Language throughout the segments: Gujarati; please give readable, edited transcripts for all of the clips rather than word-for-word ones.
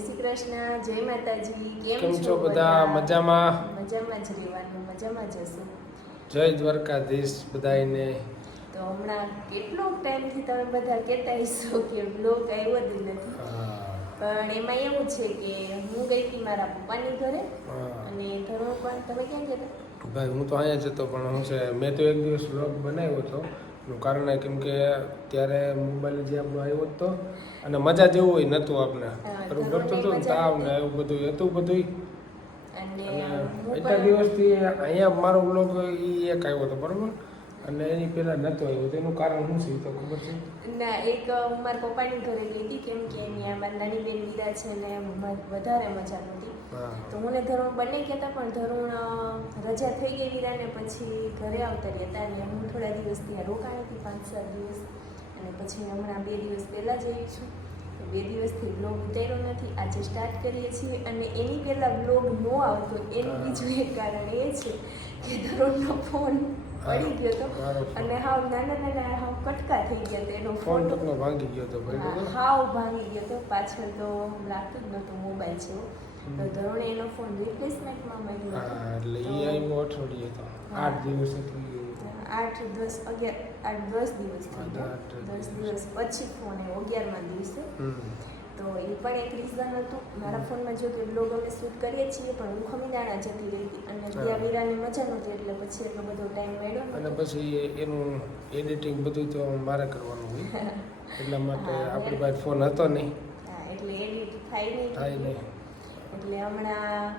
શ્રી કૃષ્ણ, જય માતાજી. કેમ છો બધા? મજામાં? મજામાં જ રહેવાનું, મજામાં જ હશું. જય દ્વારકાધીશ બધાને. તો હમણાં કેટલો ટાઈમથી તમે બધા કહેતા હશો કે બ્લોગ આવ્યો જ નથી, પણ એમાં એવું છે કે હું ગઈ હતી મારા પપ્પાની ઘરે અને ઘરમાં પણ તમે ક્યાં ગયા? ભાઈ હું તો અહીંયા જ હતો, પણ હું છે મેં તો એક દિવસ બ્લોગ બનાવ્યો હતો. એનું કારણ કેમ કે ત્યારે મોબાઈલ જે આપણો આવ્યો હતો અને મજા જેવું હોય નહોતું આપણે, બરોબર તો તાવ ને એવું બધું હતું બધું. અને એટલા દિવસથી અહીંયા મારો બ્લોગ એક આવ્યો હતો, બરોબર, અને એની પહેલા નહોતો આવ્યો. તેનું કારણ શું છે તો ખબર છે? ના, એક હું મારા પપ્પાની ઘરે ગઈ હતી કેમ કે અહીંયા મારી નાની બેન વિરા છે ને વધારે મજા નહોતી, તો હું ને ધરુણ બંને કહેતા, પણ ધરુણ રજા થઈ ગઈ વિરાને પછી ઘરે આવતા રહ્યા હતા અને હું થોડા દિવસ ત્યાં રોકાણી હતી, 5-7 દિવસ, અને પછી હમણાં 2 દિવસ પહેલાં જ આવી છું. 2 દિવસથી બ્લોગ ઉતાર્યો નથી, આજે સ્ટાર્ટ કરીએ છીએ. અને એની પહેલાં બ્લોગ ન આવતો એનું બીજું એક કારણ એ છે કે ધરુણનો ફોન પડી ગયો હતો અને હાવ નાના હાવ કટકા થઈ ગયા હતા. એનો ફોન ટૂંકમાં ભાંગી ગયો હતો, હાવ ભાંગી ગયો હતો. પાછળ તો લાગતું જ નહોતું મોબાઈલ છે, તો ધરુણે એનો ફોન રિપ્લેસમેન્ટમાં માંગ્યો હતો. એટલે એ આવ્યો અઠવાડિયે તો 8 દિવસ હતું. 8, 10, 11, 8-10 દિવસ થઈ ગયા. 10 દિવસ પછી ફોન આવ્યો 11મા દિવસે. તો એ પણ એક રીઝન હતું. મારા ફોનમાં જો કે બ્લોગ અમે શૂટ કરીએ છીએ, પણ હું ખમીદાણા જતી રહી હતી અને ત્યાં વિરાને મજા નહોતી, એટલે પછી એટલો બધો ટાઈમ મળ્યો અને પછી એનું એડિટિંગ બધું તો મારે કરવાનું હોય, એટલા માટે આપણી પાસે ફોન હતો નહીં. હા, એટલે એડિટ થાય નહીં. એટલે હમણાં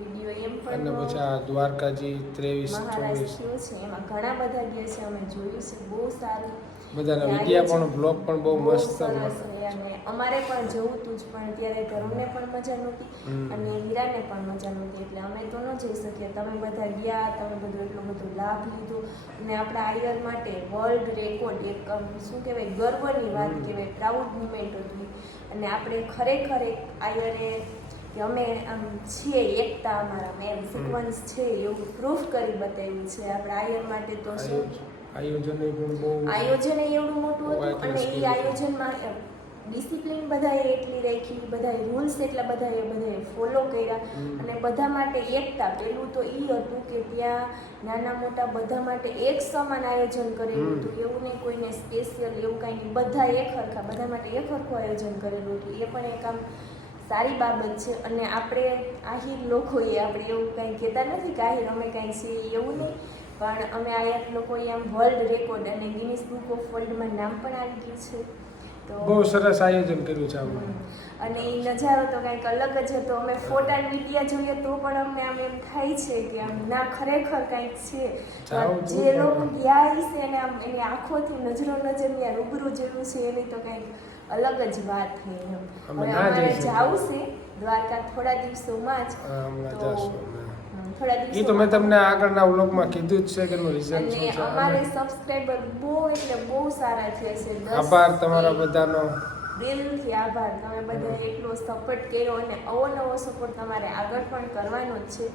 વિડીયો એમ પણ અને પછી આ દ્વારકાજી 23-24 થયો છે, એમાં ઘણા બધા ગયા છે, અમે જોયું છે, બહુ સારું. બધાના વિડીયો પણ બ્લોગ પણ બહુ મસ્ત સરસ રહ્યા. અને અમારે પણ જવું હતું જ, પણ ત્યારે ધરુણને પણ મજા નહોતી અને વીરાને પણ મજા નહોતી, એટલે અમે તો ન જઈ શકીએ. તમે બધા ગયા, તમે બધો એટલો બધો લાભ લીધો અને આપણા આયર માટે વર્લ્ડ રેકોર્ડ, એક શું કહેવાય, ગર્વની વાત કહેવાય, પ્રાઉડ મુમેન્ટ હતું. અને આપણે ખરેખર એક આયરે કે અમે આમ છીએ, એકતા અમારામાં એમ સિક્વન્સ છે એવું પ્રૂફ કરી બતાવ્યું છે આપણા આયર માટે. તો શું આયોજન એવડું મોટું હતું અને એ આયોજનમાં ડિસિપ્લિન બધાએ એટલી રાખી, બધાએ રૂલ્સ એટલા બધાએ ફોલો કર્યા અને બધા માટે એકતા. પેલું તો એ હતું કે ત્યાં નાના મોટા બધા માટે એક સમાન આયોજન કરેલું હતું, એવું નહીં કોઈને સ્પેશિયલ એવું કાંઈ નહીં, બધા એક સરખા, બધા માટે એક સરખું આયોજન કરેલું હતું. એ પણ એક આમ સારી બાબત છે. અને આપણે આહિર લોકોએ આપણે એવું કાંઈ કહેતા નથી કે આહિર અમે કાંઈ છીએ, એવું નહીં, પણ અમે આહિર લોકોએ આમ વર્લ્ડ રેકોર્ડ અને ગિનિસ બુક ઓફ વર્લ્ડમાં નામ પણ આવી ગયું છે. તો બહુ સરસ આયોજન કર્યું છે આપણે. અને એ નજારો તો કંઈક અલગ જ હતો. અમે ફોટા વિડીયા જોઈએ તો પણ અમને આમ એમ થાય છે કે આમ ના, ખરેખર કંઈક છે. જે લોકો ગયા હશે એને આમ એની આંખોથી નજરો નજર ત્યાં રૂબરૂ જેવું છે, એની તો કંઈક અલગ જ વાત થઈ. હવે અમારે જાવું છે દ્વારકા થોડા દિવસોમાં જ, એ તો મેં તમને આગળના વ્લોગમાં કીધું જ છે કે એનું રિઝલ્ટ શું છે. અમારે સબસ્ક્રાઇબર બહુ એટલે બહુ સારા થયા છે. આભાર તમારા બધાનો, દિલથી આભાર. તમે બધાએ એટલો સપોર્ટ કર્યો અને અવનવો સપોર્ટ તમારે આગળ પણ કરવાનો જ છે.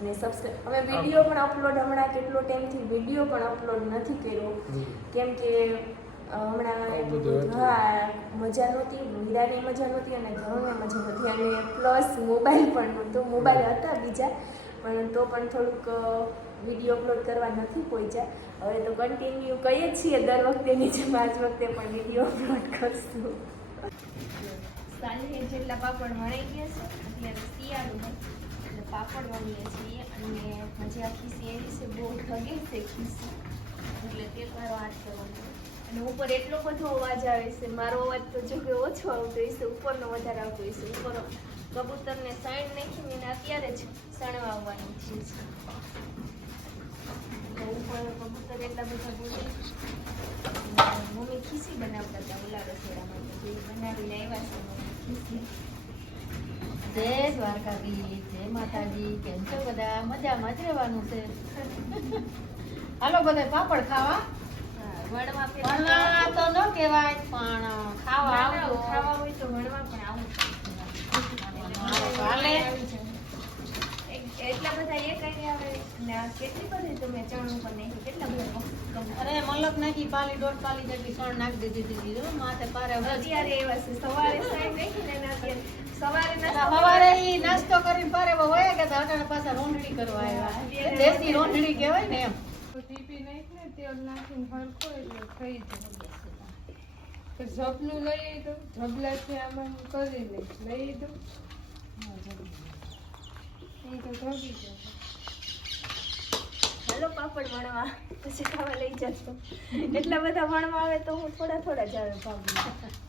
અને સબસ્ક્રાઇબ, અમે વિડીયો પણ અપલોડ, હમણાં કેટલો ટાઈમથી વિડીયો પણ અપલોડ નથી કર્યો કેમ કે હમણાં મજા નહોતી, વીરાને મજા નહોતી અને ધરુણને મજા નહોતી, અને પ્લસ મોબાઈલ પણ નહોતો. મોબાઈલ હતા બીજા, પણ તો પણ થોડુંક વિડીયો અપલોડ કરવા નથી પહોંચ્યા. હવે તો કન્ટિન્યુ કહીએ છીએ દર વખતેની જેમ આજ વખતે પણ વિડીયો અપલોડ કરશું. સાલી જેટલા પાપડ વણાઈ ગયા છે, અત્યારે શિયાળું એટલે પાપડ વણીએ છીએ. અને હજી આ ખીસી એવી છે, બહુ ઠગે છે ખીસી, એટલે તે મારો હાથ કરવાનો. અને ઉપર એટલો બધો અવાજ આવે છે, મારો અવાજ તો જો કે ઓછો આવતો હશે, ઉપરનો વધારે આવતો હશે. ઉપર કબૂતરને સાઈડ નાખીને એને અત્યારે જ સણવા આવવાનું છે. ઉપર કબૂતર એટલા બધા બોલે. મમ્મી ખીસી બનાવતા હતા ઓલા રસોડામાં, તો એ બનાવીને આવ્યા છે ખીસી. જય દ્વારકાધીશ, જય માતાજી. કેમ છો બધા? મજામાં જ રહેવાનું છે. હાલો બધા પાપડ ખાવા. વણવા તો ન કહેવાય, પણ ખાવા આવજો. ખાવા હોય તો વણવા પણ આવું. એટલા બધા એ કઈ આવે ને કેટલી બધી તમે ચણ ઉપર નાખી, કેટલા બધા. અરે મલક નાખી, પાલી 1.5 પાલી જેટલી ચણ નાખી દીધી. માથે પારે અત્યારે એવા છે, સવારે સાઈડ નાખીને અત્યારે સવારે ઈ નાસ્તો કરીને પારે હોય કે અટાણે પાછા રોંઢણી કરવા આવ્યા દેશી રોંઢણી કહેવાય ને એમ ટીપી નાખીને તેલ નાખીને હરખો એટલે થઈ જાય ઝબલું લઈ દો ઝબલાથી આમાં કરી લઈ દો એ તો ધોબી જાય હાલો પાપડ વણવા પછી ખાવા લઈ જશો એટલા બધા વણવા આવે તો હું થોડા જ આવે ભાગું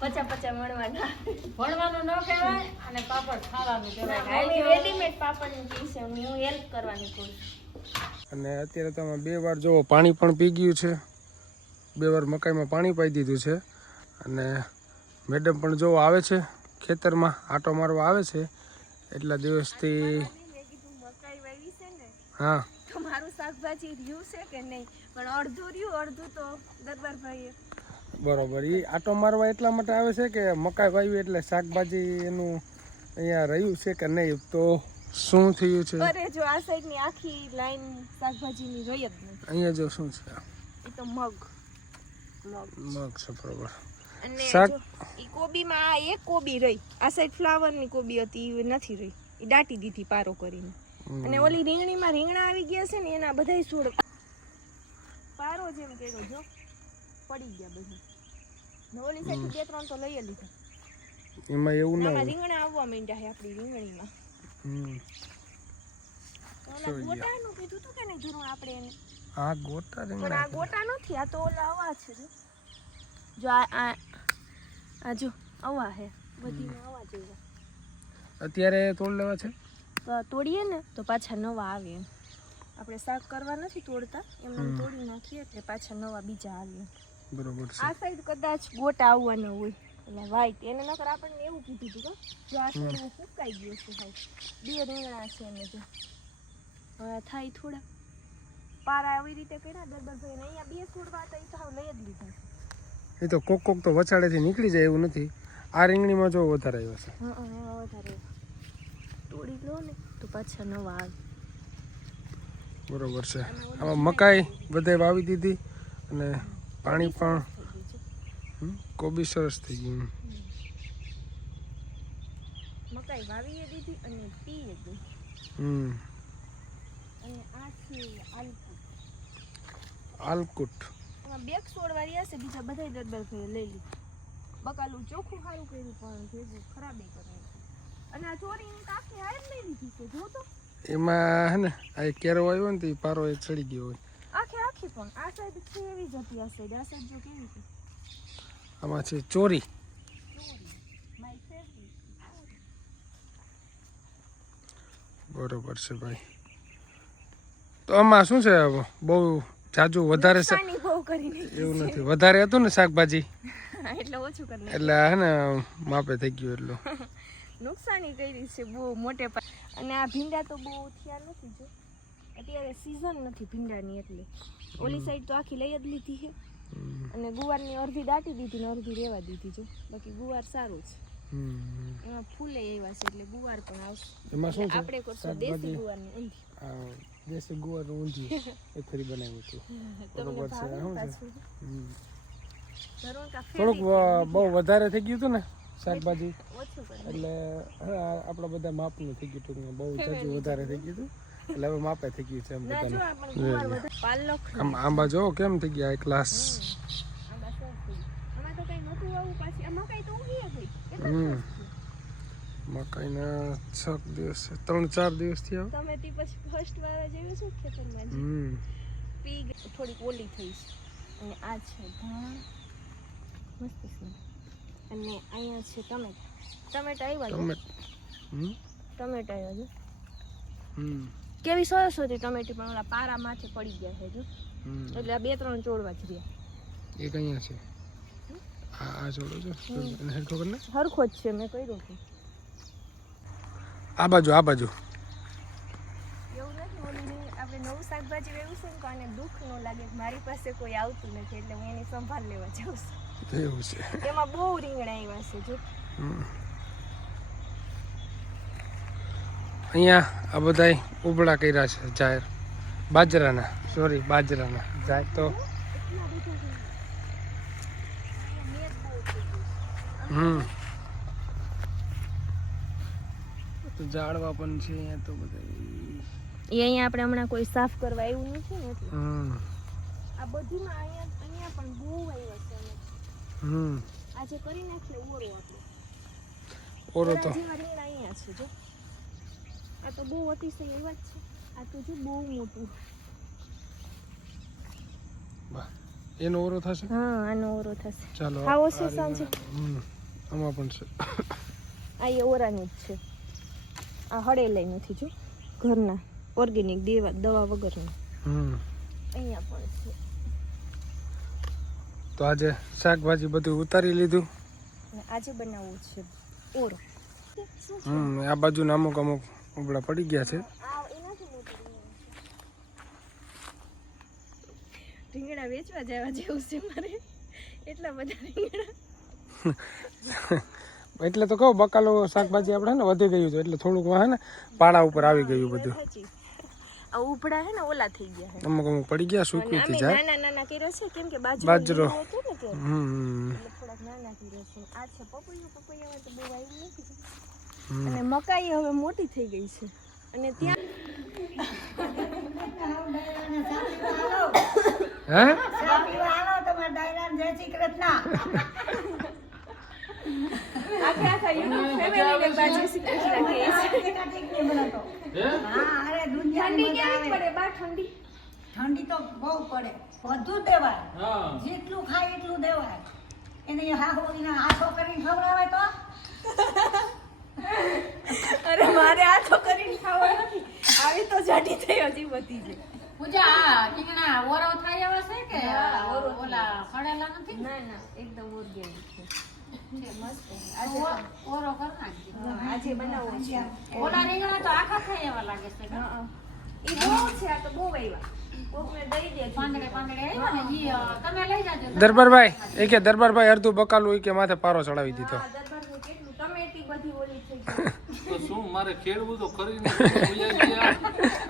પચા વણવાના ભણવાનું ન કહેવાય અને પાપડ ખાવાનું કહેવાય મમ્મી રેડીમેડ પાપડની પીસ છે હું હેલ્પ કરવાની કહું અને અત્યારે તમે 2 વાર જોવો પાણી પણ પી ગયું છે 2 વાર મકાઈમાં પાણી પાઈ દીધું છે અને મેડમ પણ જોવો આવે છે ખેતરમાં આટો મારવા આવે છે એટલા દિવસથી મેં કીધું મકાઈ વાવી છે ને હા તો મારું શાકભાજી રહ્યું છે કે નહીં પણ અડધું રહ્યું અડધું તો દરબારભાઈએ બરોબર એ આટો મારવા એટલા માટે આવે છે કે મકાઈ વાવી એટલે શાકભાજી એનું અહીંયા રહ્યું છે કે નહીં તો શું થયું છે અરે જો આ સાઈડની આખી લાઈન શાકભાજીની રહી જ નહીં અહીંયા જો શું છે એ તો મગ મગ છે બરોબર અને શાક જો ઈ કોબીમાં આ એક કોબી રહી આ સાઈડ ફ્લાવરની કોબી હતી એ નથી રહી એ દાટી દીધી પારો કરીને અને ઓલી રીંગણીમાં રીંગણા આવી ગયા છે ને એના બધાય છોડ પારો જેમ કર્યો જો પડી ગયા બધા ને ઓલી સાઈડ 2-3 તો લઈ લીધા એમાં એવું ના આમાં હોય રીંગણા આવવા માંડ્યા છે આપણી રીંગણીમાં હમ. ઓલા ગોટાનું કીધું તું કે નહીં ધરું આપણે એને આ ગોટા પણ રીંગણા આ ગોટા નથી આ તો ઓલા આવા છે જો આ જો આવા હે બધીમાં આવા જેવા અત્યારે તોડ લેવા છે તો તોડીએ ને તો પાછા નવા આવે એમ આપણે શાક કરવા નથી તોડતા એમને તોડી નાખીએ એટલે પાછા નવા બીજા આવે બરોબર છે આ સાઈડ કદાચ ગોટા આવવાના હોય એટલે વ્હાઈટ એને નકર આપણને એવું કીધું હતું કે જો આ સાઈડ સુકાઈ ગયું છે ભાઈ 2 રીંગણા છે એને જો હવે થાય થોડા પારા આવી રીતે કર્યા દરબારભાઈ ને અહીંયા 2 છોડવા હતા એ તો હાવ લઈ જ લીધા એ તો કોક તો વચાડેથી નીકળી જાય એવું નથી આ રીંગણીમાં જો વધારે આવ્યો છે હા એમાં વધારે તોડી લો ને તો પાછા નવા આવે બરોબર છે આમાં મકાઈ બધે વાવી દીધી અને પાણી પણ કોબી સરસ થઈ ગયું મકાઈ વાવીએ દીધી અને પીએ ગઈ અને આ છે આલકુટ એમાં 2 છોડવા રહ્યા છે બીજા બધાય દરબારભાઈએ લઈ લીધું બકાલું ચોખ્ખું સારું કર્યું પણ ભેગું ખરાબે કરાયું અને આ ચોરીની કાકી હાર લઈ લીધી છે જો તો એમાં હે ને આ એક કેરો આવ્યો ને તો એ પારો એ ચડી ગયો હોય આખી પણ આ સાઈડ છે એવી જ હતી આ સાઈડ જો કેવી છે આમાં છે ચોરી માય ફેવરિટ બરોબર છે ભાઈ તો આમાં શું છે બહુ જાજુ વધારે છે નુકસાની બહુ કરી નાખી એવું નથી વધારે હતું ને શાકભાજી એટલે ઓછું કરી નાખ્યું. એટલે હે ને માપે થઈ ગયું એટલું નુકસાની કરી છે બહુ મોટે અને આ ભીંડા તો બહુ થયા નથી જો અત્યારે સીઝન નથી ભીંડાની એટલે ઓલી સાઈડ તો આખી લઈ જ લીધી છે અને ગુવારની અડધી દાટી દીધી ને અડધી રેવા દીધી જો બાકી ગુવાર સારું છે એમાં ફૂલે એવા છે એટલે ગુવાર પણ આવશે એમાં શું છે આપણે કરશું દેશી ગુવારની ઊંધી આ દેશી ગુવારનું ઊંધિયું એક ફરી બનાવ્યું હતું બરોબર છે શું છે થોડુંક બહુ વધારે થઈ ગયું હતું ને શાકભાજી ઓછું કરી એટલે આપણા બધા માપનું થઈ ગયું ટૂંકમાં બહુ જાજુ વધારે થઈ ગયું હતું એટલે હવે માપે થઈ ગયું છે એમ ના જો બધાને આપણે ગુવાર વધારે પાલક આમ આંબા જો કેમ થઈ ગયા એક ગ્લાસ આમાં તો કઈ નતું આવું પાછી આ મકાઈ તો ઊગી ગઈ મકાઈના 6 દિવસ 3-4 દિવસ થયા તમે તી પછી ફર્સ્ટ વાર જેવું શું ખેતરમાં પી ગઈ થોડીક ઓલી થઈ છે અને આ છે ધાણ મસ્ત છે અને અહીંયા છે ટમેટા આવ્યા છે ટમેટા આવ્યા છે કેવી સરસ હતી ટમેટી પણ ઓલા પારા માથે પડી ગયા છે જો એટલે આ 2-3 ચોડવા જ રહ્યા એક અહીંયા છે આ છોડો છો એને હરખો કરને હરખો જ છે મેં કર્યો છે આ બાજુ એવું નથી ઓલી આપણે નવું શાકભાજી વેવું છે ને તો આને દુઃખ ન લાગે કે મારી પાસે કોઈ આવતું નથી એટલે હું એની સંભાળ લેવા જાઉં છું એવું છે એમાં બહુ રીંગણા આવ્યા છે જો અહીંયા આ બધાય ઉબળા કર્યા છે જાહેર બાજરાના જાય તો તો ઝાડવા પણ છે અહીંયા તો બધા. એ અહીંયા આપણે હમણાં કોઈ સાફ કરવા આવ્યું નથી ને એટલે હમ આ બધીમાં અહીંયા પણ બહુ આવ્યા છે અમે. હમ આજે કરી નાખીએ ઓરો આપણે ઓરો તો જેવા રીંગણા અહીંયા છે જો. આ તો બહુ અતિશય એવા જ છે. આ તો જો બહુ મોટું. વાહ, એનો ઓરો થશે. હા આનો ઓરો થશે. ચાલો ખાવો આ છે સાંજે. આમાં પણ છે. આ એ ઓરાની જ છે. આ હળેલાઈ નથી જો ઘરના ઓર્ગેનિક દવા વગરની. અહીંયા પણ છે. તો આજે શાકભાજી બધું ઉતારી લીધું. અને આજે બનાવવું છે ઓરો. આ બાજુ અમુક અમુક ઉબળા પડી ગયા છે. આ એનાથી મોટું રીંગણા વેચવા જવા જેવું છે મારે. એટલા બધા રીંગણા. એટલે તો કહું બકાલો શાકભાજી આપણે ને વધી ગયું છે એટલે થોડુંક હે ને પાડા ઉપર આવી ગયું બધું. આ ઉભડા હે ને ઓલા થઈ ગયા છે. અમુક અમુક પડી ગયા સૂકવી થી જાય. નાના નાના કર્યા છે કેમ કે બાજરો. હતો ને ત્યારે એટલે થોડાક નાના કર્યા છે. આ છે પપૈયા તો બહુ આવી નથી. અને મકાઈ હવે મોટી થઈ ગઈ છે. અને ત્યાં હે આખા યુટ્યુબ ફેમિલીને બાજુ શીખવા કે ઠંડી કેવી પડે બા? ઠંડી તો બહુ પડે. બધું દેવાય, જેટલું ખાય એટલું દેવાય. એને હાથો કરીને ખવડાવે તો અરે મારે આ તો કરીને ખાવા નથી. આવી તો જાડી થઈ હજી બધી છે. પૂજા આ રીંગણા ઓરો થાય એવા છે કે ઓલા ખડેલા નથી? ના ના એકદમ ઓર્ગેનિક છે. મસ્ત. ઓરો કર નાખજે. આજે બનાવવો છે. ઓલા રીંગણા તો આખા થાય એવા લાગે છે. ઈ બહુ છે. આ તો બહુ આવ્યા. કોકને દઈ દે. પાંદડે આવ્યા ને ઈ તમે લઈ જાજો. દરબારભાઈ એ કે દરબારભાઈ અડધું બકાલું એ કે માથે પારો ચડાવી દીધો. દરબારનું કેટલું ટમેટી બધી ઓલી થઈ ગઈ. તો શું મારે ખેડવું તો કરીને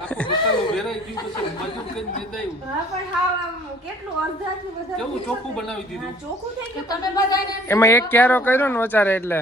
આખું બકાલું ભેરાઈ ગયું પછી મજૂર કરીને દેદાયું. હા પણ હા આમ કેટલું અડધાથી વધારે કેવું ચોખ્ખું બનાવી દીધું. ચોખ્ખું થઈ ગયું. તમે બધાને એમાં એક ક્યારો કર્યો ને વચારે એટલે